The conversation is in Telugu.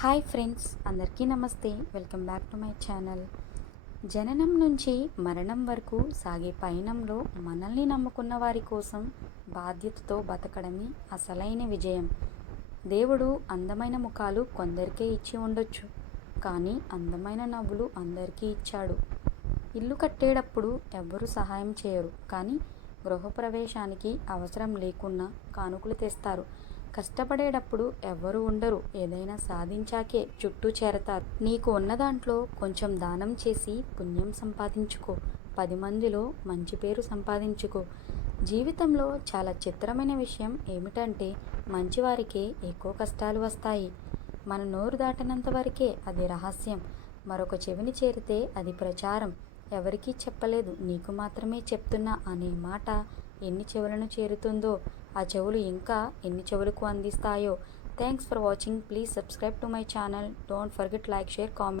హాయ్ ఫ్రెండ్స్, అందరికీ నమస్తే. Welcome back to my channel. జననం నుంచి మరణం వరకు సాగే పయనంలో మనల్ని నమ్ముకున్న వారి కోసం బాధ్యతతో బతకడమే అసలైన విజయం. దేవుడు అందమైన ముఖాలు కొందరికే ఇచ్చి ఉండొచ్చు, కానీ అందమైన నవ్వులు అందరికీ ఇచ్చాడు. ఇల్లు కట్టేటప్పుడు ఎవ్వరూ సహాయం చేయరు, కానీ గృహప్రవేశానికి అవసరం లేకున్నా కానుకలు తెస్తారు. కష్టపడేటప్పుడు ఎవ్వరూ ఉండరు, ఏదైనా సాధించాకే చుట్టూ చేరతారు. నీకు ఉన్న దాంట్లో కొంచెం దానం చేసి పుణ్యం సంపాదించుకో, 10 మందిలో మంచి పేరు సంపాదించుకో. జీవితంలో చాలా చిత్రమైన విషయం ఏమిటంటే, మంచివారికే ఎక్కువ కష్టాలు వస్తాయి. మన నోరు దాటినంత వరకే అది రహస్యం, మరొక చెవిని చేరితే అది ప్రచారం. ఎవరికీ చెప్పలేదు, నీకు మాత్రమే చెప్తున్నా అనే మాట ఎన్ని చెవులను చేరుతుందో, ఆ చెవులు ఇంకా ఎన్ని చెవులకు అందిస్తాయో. Thanks for watching. Please subscribe to my channel. Don't forget like, share, comment.